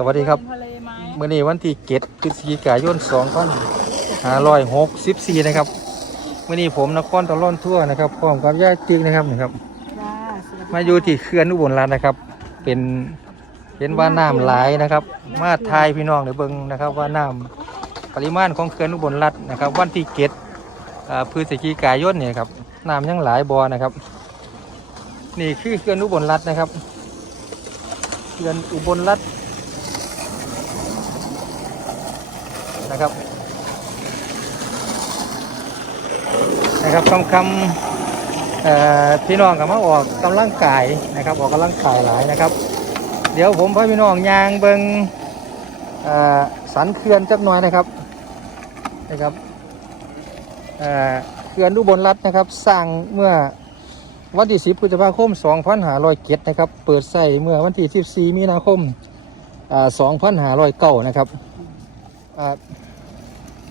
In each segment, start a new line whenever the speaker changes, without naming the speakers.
ายน
สวัสดีครับ
ทะเลไม้
เมื่อนี้วันที่เจ็ดพฤศจิกายน2564นะครับเมื่อนี้ผมนครตะล่อนทั่วนะครับพร้อมกับญาติติ๊กนะครับนะครับ
จ้าสวัสดี
มาอยู่ที่เขื่อนอุบลรัตน์นะครับ เป็นเห็นว่าน้ำไหลายนะครับ มาทายพี่น้องเดี๋ยวเบิ่งนะครับว่าน้ำปริมาณของเขื่อนอุบลรัตน์นะครับ วันที่เจ็ดอ่าพฤศจิกายนเนี่ยครับน้ำยังหลายบ่อนะครับ นี่คือเขื่อนอุบลรัตน์นะครับเขื่อนอุบลรัตน์ นะครับนะครับคำคำพี่น้องกับมาออกกำลังกายนะครับ ออกกำลังกายหลายนะครับ เดี๋ยวผมพาพี่น้องยางเบิงสันเขื่อนจักหน่อยนะครับนะครับเอ่อเขื่อนอุบลรัตน์นะครับ สร้างเมื่อวันที่ 10พฤษภาคม 2507นะครับ เปิดใส่เมื่อวันที่ 14 มีนาคมอ่า2509นะครับ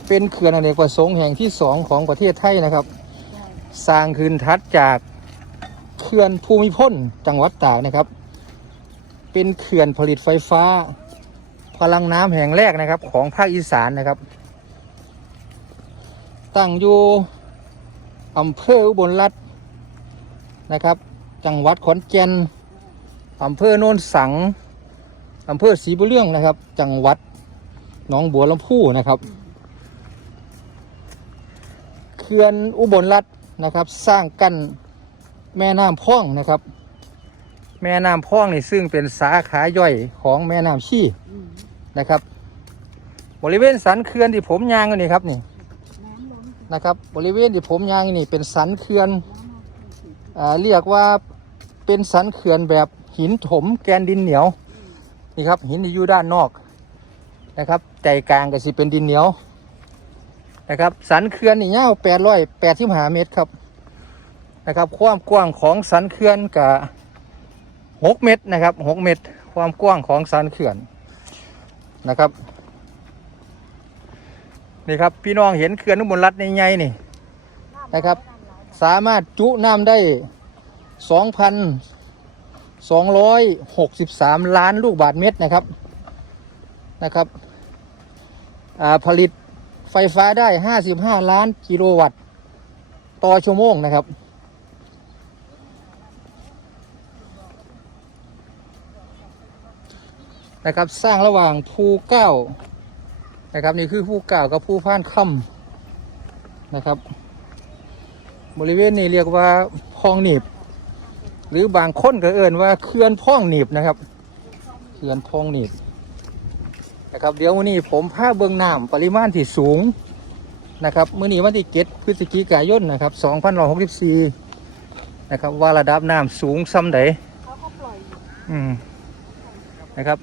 เป็นเขื่อนอเนกประสงค์แห่งที่2ของประเทศไทยนะครับ สร้างขึ้นทัดจากเขื่อนภูมิพลจังหวัดตากนะครับ เป็นเขื่อนผลิตไฟฟ้า พลังน้ำแห่งแรกนะครับของภาคอีสานนะครับ ตั้งอยู่อำเภออุบลรัตน์นะครับ จังหวัดขอนแก่นอำเภอโนนสังอำเภอศรีบุเรื่องนะครับ จังหวัด น้องบัวลำพูนะครับเขื่อนอุบลรัตนะครับ สร้างกั้นแม่น้ำพ่องนะครับ แม่น้ำพ่องนี่ซึ่งเป็นสาขาย่อยของแม่น้ำชี่นะครับ บริเวณสันเขื่อนที่ผมยางนี่ครับนี่
นะ
ครับ บริเวณที่ผมยางนี่เป็นสันเขื่อนอ่าเรียกว่าเป็นสันเขื่อนแบบหินถมแกนดินเหนียวนี่ครับหินที่อยู่ด้านนอก นะครับใจกลางก็สิเป็นดินเหนียวนะครับ สันเขื่อนนี่ยาวแปดร้อยแปดสิบห้าเมตรครับนะครับ ความกว้างของสันเขื่อนกับหกเมตรนะครับหกเมตร ความกว้างของสันเขื่อนนะครับนี่ครับพี่น้องเห็นเขื่อนอุบลรัตน์ในไงนี่นะครับ สามารถจุน้ำได้สองพันสองร้อยหกสิบสามล้านลูกบาทเมตรนะครับนะครับ ผลิตไฟฟ้าได้ 55 ล้านกิโลวัตต์ ต่อชั่วโมงนะครับ นะครับสร้างระหว่างภูเก้านะครับนี่คือภูเก้ากับภูพานค่ำนะครับ บริเวณนี้เรียกว่าพองหนีบ หรือบางคนก็เอ่นว่าเขื่อนพองหนีบนะครับเขื่อนพองหนีบ นะครับเดี๋ยววันนี้ผมพาเบื้องน้ำปริมาณที่สูงนะครับเมื่อนี้วันที่เจ็ดพฤศจิกายนนะครับ2564นหกสิบสี่นะครับว่าระดับน้ำสูงซ้ำใด
เขาก็ปล่อยอยู่
อืมนะครับ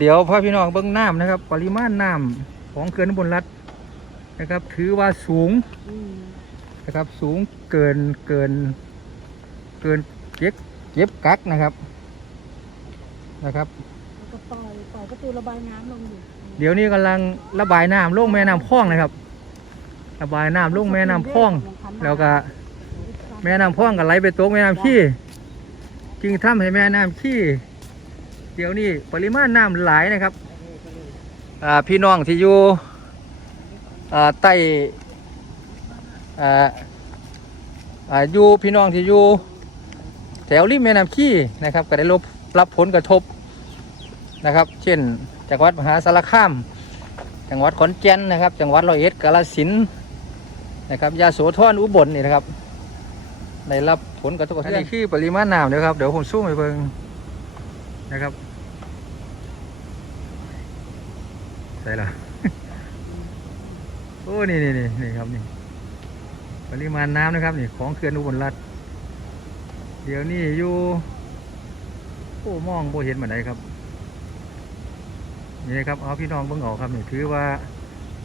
เดี๋ยวพ่อพี่น้องเบื้องน้ำนะครับ ปริมาณน้ำของเขื่อนบนรัฐนะครับ ถือว่าสูงนะครับ สูงเกินเกิน เกินเจ็บเจ็บกักนะครับนะครับ
ปล่อยประตูระบายน้ำลงอยู่
เดี๋ยวนี้กำลังระบายน้ำลงแม่น้ำพองนะครับ ระบายน้ำลงแม่น้ำพอง แล้วก็ แม่น้ำพองก็ไหลไปตกแม่น้ำขี้จึงทำให้แม่น้ำขี้เดี๋ยวนี้ปริมาณน้ำหลายนะครับอ่าพี่น้องที่อยู่อ่าใต้อ่าอ่าอยู่พี่น้องที่อยู่แถวริมแม่น้ำขี้นะครับ ก็ได้รับรับผลกระทบ นะครับ เช่น จังหวัดมหาสารคาม จังหวัดขอนแก่นนะครับ จังหวัดร้อยเอ็ดกาฬสินธุ์นะครับยาโสธรอุบลนี่นะครับได้รับผลกระทบอันนี้คือปริมาณน้ำเดี๋ยวครับเดี๋ยวผมสู้ไปเบิ่งนะครับใส่ละโอ้นี่นี่นี่นี่ครับนี่ปริมาณน้ำนะครับนี่ของเขื่อนอุบลรัฐเดี๋ยวนี้อยู่โอ้มองโบเห็นเหมือนไหนครับ นี่ครับเอาพี่น้องเบิ่งออกครับนี่ถือว่า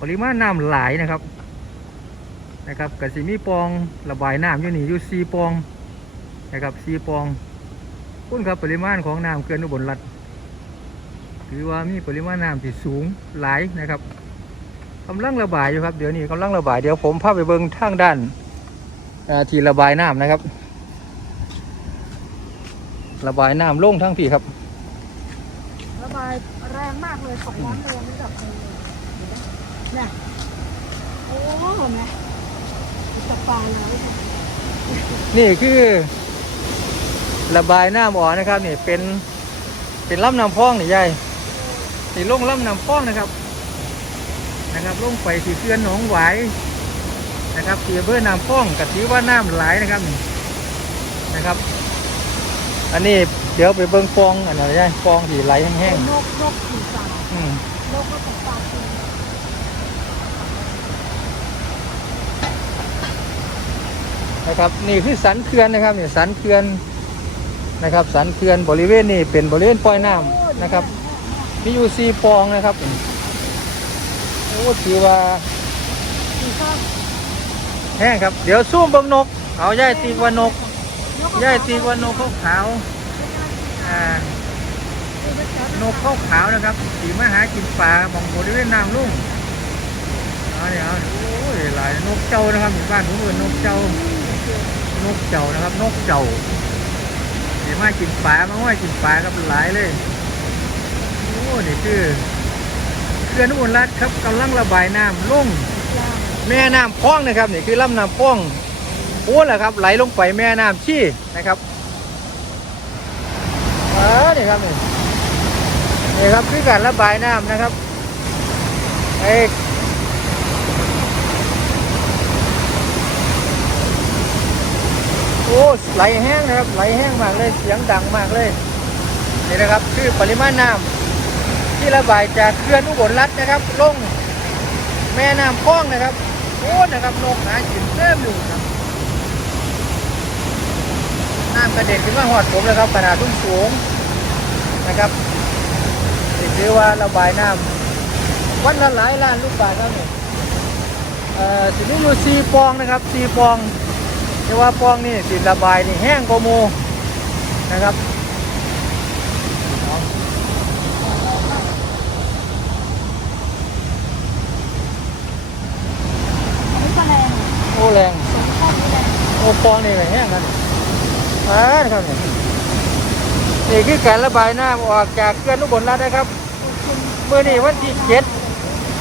ปริมาณน้ำหลายนะครับ นะครับกระสิมีปองระบายน้ำอยู่นี่อยู่ซีปองนะครับซีปองคุณครับปริมาณของน้ำเกินอุบลรัฐถือว่ามีปริมาณน้ำที่สูงหลายนะครับกำลังระบายอยู่ครับเดี๋ยวนี้กำลังระบายเดี๋ยวผมพาไปเบิ่งทางด้านที่ระบายน้ำนะครับ ระบายน้ำลงทั้งพี่ครับ
งมากเลยสองน้ำแรงนี่แบบเนี่ยโอ้โหแม่จะปลาแล้ว
นี่คือระบายน้ำออกนะครับนี่เป็นเป็นลำน้ำพองนี่ยายนี่ลงลำน้ำพองนะครับ นะครับลงไปที่เขื่อนหนองหวายนะครับที่อำเบอร์น้ำพองกับที่ว่าน้ำไหลนะครับนี่นะครับ อันนี้ เดี๋ยวไปเบิ่งฟองอันนั้นยายฟองที่ไหลแห้ง
นกนกขี่สา
ๆอืม
นกก็ตกปลากิน
นะครับนี่คือสันเขื่อนนะครับนี่สันเขื่อนนะครับสันเขื่อนบริเวณนี้เป็นบริเวณปล่อยน้ำนะครับมีอยู่สี่ปองนะครับโอ้ถือว่า
ขี่ข้า
แห้งครับ เดี๋ยวซูมเบิ่งนก เอาย่ายตีกว่านกย่ายตีกว่านกขาวขาวๆอ่า นกข้าวขาวนะครับสีมาหากินปลามองบริเวณน้ำลุ่งเอาเนี่ยเอาโอ้ยหลายนกเจ้านะครับหมู่บ้านผมเอินนกเจ้านกเจ้านะครับ นกเจ้าสีมากินปลามาว่ากินปลาครับหลายเลยโอ้นี่คือเขื่อนอุบลรัฐครับกำลังระบายน้ำลุ่งแม่น้ำพ้องนะครับนี่คือลำน้ำพ้องโอ้แหละครับไหลลงไปแม่น้ำชี้นะครับ อ่านี่ครับนี่นี่ครับคือการระบายน้ำนะครับไอ้โอ้ไหลแห้งนะครับ ไหลแห้งมากเลยเสียงดังมากเลยนี่นะครับ คือปริมาณน้ำที่ระบายจากเขื่อนอุบลรัฐนะครับ ลงแม่น้ำคลองนะครับโอ้นะครับนกหากินเต็มอยู่ครับน้ำกระเด็นขึ้นมาหอดผมเลยครับขนาดทุ่งสูง นะครับนี่ถือว่าระบายน้ำวันละหลายล้านลูกบาศก์ครับเนี่ยเอ่อสิมีอยู่สี่ปองนะครับสี่ปองแต่ว่าปองนี่สิระบายนี่แห้งกว่ามูนะครับโอ้แรงโอ้ปองนี่แหละแห้งกันอ่าครับนี่ นี่คือการระบายน้ำออกจากเขื่อนุบลรัฐนะครับเมื่อนี้วันที่เจ็ด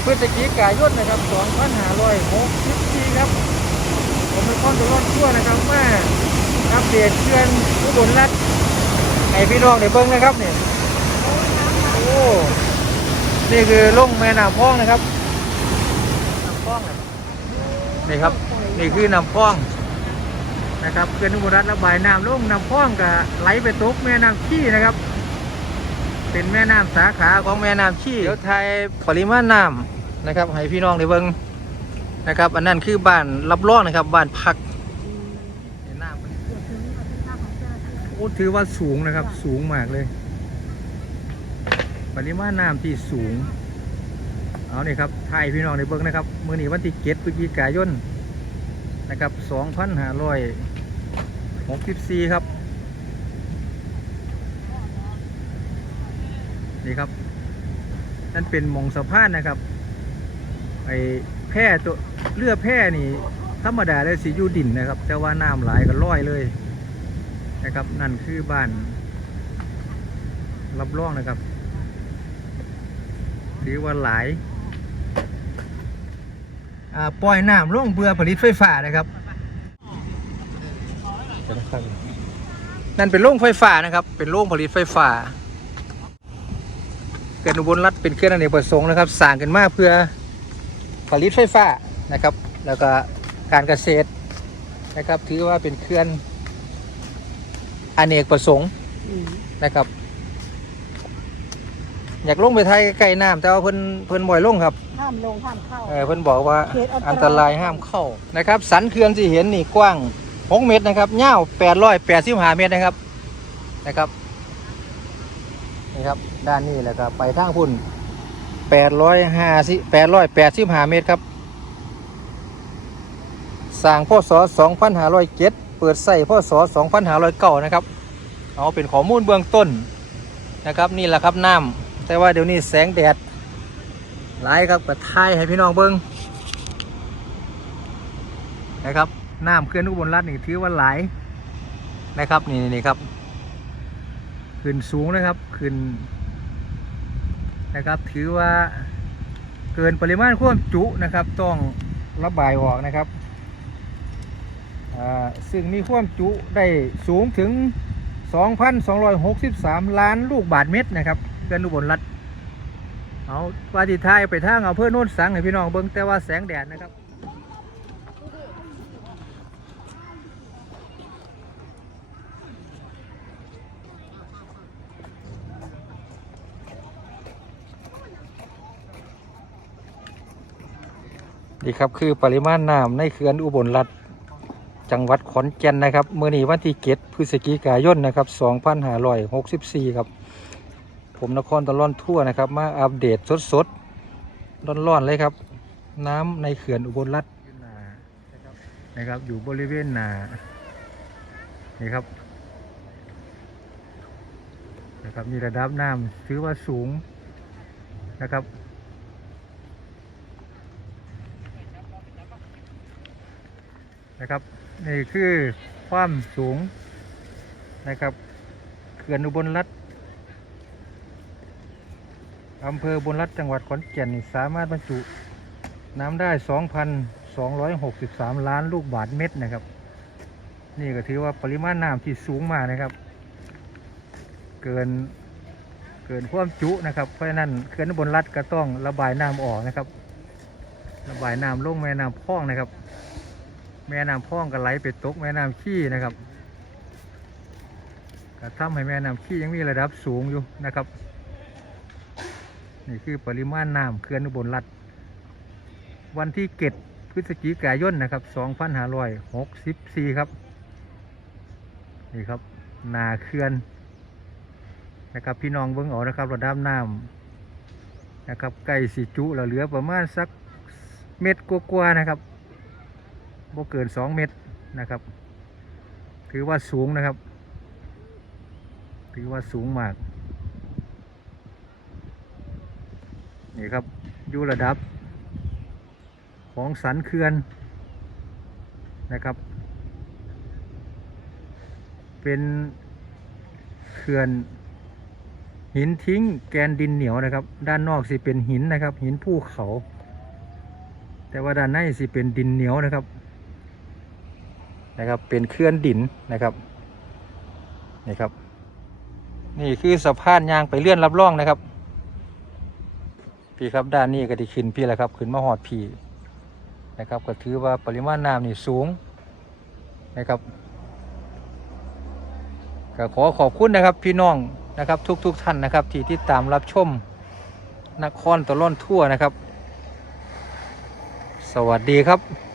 พฤศจิกายนนะครับ2564ครับ ผมเป็นข้อนตัวรอดทั่วนะครับมาอัปเดตเขื่อนอุบลรัฐให้พี่น้องได้เบิ่งนะครับเนี่โอ้นี่คือลงแม่น้ำพ้องนะครับน้ำพ้องนี่ครับ นี่คือน้ำพ้อง นะครับเขื่อนอุบลรัฐระบายน้ำลงน้ำพองก็ไหลไปตกแม่น้ำขี้นะครับ เป็นแม่น้ำสาขาของแม่น้ำขี้เดี๋ยวไทยปริมาณน้ำนะครับ ให้พี่น้องได้เบิ่งนะครับ อันนั้นคือบ้านรับรองนะครับบ้านพักน้ำมัน
เกือบถึงอาทิตย์หน้าของเจ้าหน้าที่
โอ้ถือว่าสูงนะครับ สูงมากเลยปริมาณน้ำที่สูง เอานี่ครับไทยพี่น้องในเบิ้งนะครับ มือนี้วันที่เจ็ดพฤศจิกายนนะครับสองพันห้าร้อย หกสิบสี่ครับ นี่ครับ นั่นเป็นมองสะพานนะครับ ไอ้แพร่ตัวเรือแพร่นี่ ธรรมดาเลยสียูดินนะครับ แต่ว่าน้ำไหลายก็ลอยเลยนะครับ นั่นคือบ้าน รับรองนะครับหรือว่าหลายอ่าปล่อยน้ำลงเพื่อผลิตไฟฟ้านะครับ นั่นเป็นโรงไฟฟ้านะครับ เป็นโรงผลิตไฟฟ้าเขื่อนอุบลรัฐเป็นเครื่องอเนกประสงค์นะครับสร้างกันมาเพื่อผลิตไฟฟ้านะครับ แล้วก็การเกษตรนะครับ ถือว่าเป็นเครื่องอเนกประสงค์
อืม
นะครับ อยากลงไปไทยใกล้ๆน้ำแต่ว่าเพิ่นเพิ่นบ่อยลงครับ
ห้ามลงห้ามเข้า
เออเพิ่นบอกว่า
เขตอั
อัน
น
ต
ต
รารา
ยย
ห้ามเข้านะครับ สันเขื่อนที่เห็นนี่กว้าง 6เมตรนะครับยาว885เมตรนะครับนะครับนี่ครับด้านนี้แหละครับไปทางพุ่น850 885เมตรครับสร้างพศ2507เปิดใส่พศ2509นะครับเอาเป็นข้อมูลเบื้องต้นนะครับนี่แหละครับน้ำแต่ว่าเดี๋ยวนี้แสงแดดหลายครับก็ถ่ายให้พี่น้องเบิ้งนะครับ น้ำเขื่อนอุบลรัฐนี่ถือว่าไหลนะครับนี่นี่ครับขึ้นสูงนะครับขึ้นนะครับ ถือว่าเกินปริมาณความจุนะครับ ต้องระบายออกนะครับอ่าซึ่งมีความจุได้สูงถึง 2,263 ล้านลูกบาทเมตรนะครับเกินอุบลรัฐเอาวาติทายไปทางเอาเพื่อโน่นสังให้พี่น้องเบิ่งแต่ว่าแสงแดดนะครับ นี่ครับคือปริมาณน้ำในเขื่อนอุบลรัฐจังหวัดขอนแก่นนะครับเมื่อนี้วันที่เจ็ดพฤศจิกายนนะครับ2564 ครับ ผมนครตะล่อนทั่วนะครับ มาอัปเดตสดๆร้อนๆเลยครับ น้ำในเขื่อนอุบลรัฐนะครับอยู่บริเวณนานี่ครับนะครับมีระดับน้ำถือว่าสูงนะครับ นะครับนี่คือความสูงนะครับเขื่อนอุบลรัฐอำเภออุบลรัฐจังหวัดขอนแก่นนี่สามารถบรรจุน้ำได้ 2,263 ล้านลูกบาศก์เมตรนะครับ นี่ก็ถือว่าปริมาณน้ำที่สูงมากนะครับ เกินเกินความจุนะครับ เพราะฉะนั้นเขื่อนอุบลรัฐก็ต้องระบายน้ำออกนะครับ ระบายน้ำลงแม่น้ำพองนะครับ แม่น้ำพ่องก็ไหลไปตกแม่น้ำขี้นะครับก็ทำให้แม่น้ำขี้ยังมีระดับสูงอยู่นะครับ นี่คือปริมาณน้ำเขื่อนอุบลรัฐวันที่เกตพฤศจิกายนนะครับ2564 ครับ นี่ครับนาเขื่อนนะครับพี่น้องเบิ้งออกนะครับระดับน้ำนะครับไก่สีจุเราเหลือประมาณสักเม็ดกว่าๆนะครับ บ่เกิน2เมตรนะครับ ถือว่าสูงนะครับ ถือว่าสูงมาก นี่ครับอยู่ระดับ ของสันเขื่อนนะครับ เป็นเขื่อนหินทิ้งแกนดินเหนียวนะครับ ด้านนอกสิเป็นหินนะครับ หินภูเขา แต่ว่าด้านในสิเป็นดินเหนียวนะครับ นะครับ เป็นเคลื่อนดินนะครับนี่ครับ นี่คือสะพานยางไปเลื่อนรับร่องนะครับ พี่ครับด้านนี้ก็ได้ขึ้นพี่แหล้วครับขึ้นมาหอดพี่นะครับ ก็ถือว่าปริมาณน้ำนี่สูงนะครับก็ขอขอบคุณนะครับพี่น้องนะครับทุกๆทท่านนะครับ ที่ติดตามรับชมนครตะล่อนทั่วนะครับ สวัสดีครับ